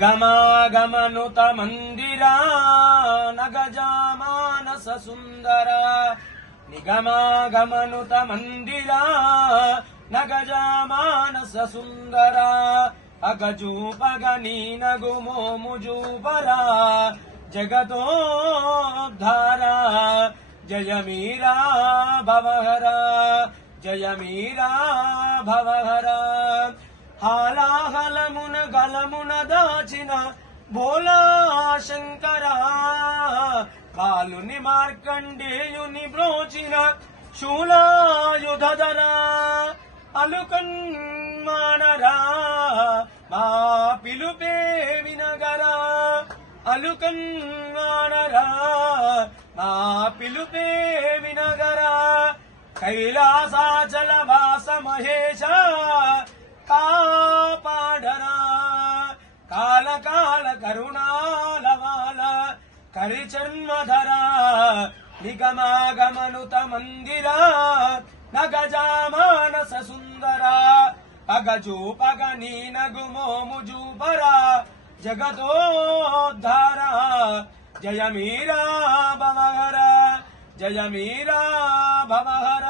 గమాగమనుత మందిరా నగజామానస సుందర నిగమాగమనుత మందిరా నగజామానస సుందర అగజూపగ నీనగు మోము జూపరా జగతోద్ధార జయ మీరా భవహర జయ మీరా భవహర హాలాహలమున గలమున దాచిన భోలా శంకరా కాలుని మార్కండేయుని బ్రోచిన శూలాయుధరా అలుకన్మానరా మా పిలుపే వినగరా అలుకన్మానరా మా పిలుపే వినగరా కైలాసాచల వాస మహేశ కాపాడరా కాల కాల కరుణాలవాల కరిచర్మధరా నిగమాగమనుత మందిరా నగజామానస సుందర అగజూపగ నీనగు మోము జూపరా జగతోద్ధార జయ మీరా భవహర జయ మీరా భవహర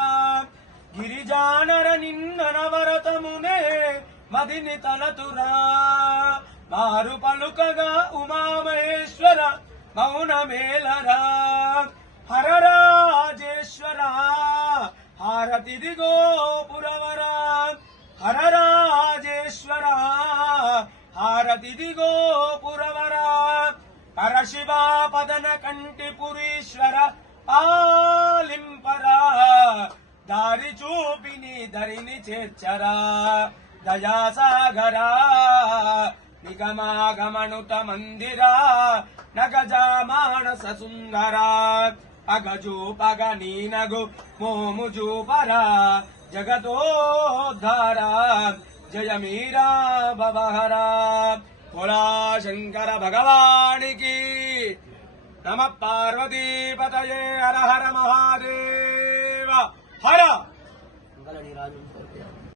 గిరిజానర నిన్ననవరతమునే మదిని తలతురా మారు పలుకగా ఉమామహేశ్వర మౌనమేలరా హరరాజేశ్వర హారతిదిగో పురవరా హరరాజేశ్వర హారతిదిగో పురవరా పరశివా పదన కంటి పురీశ్వర ఆలింపరా దారి చూపిని దరిని చేర్చరా దయాసాగరా నిగమాగమనుత మందిరా నగజామానస సుందరా అగజూపగ నీనగు మోము జూపరా జగతోద్ధారా జయ మీరా భవహర భోళా శంకర భగవానికి నమ పార్వతీపతయే హర హర మహాదేవ హర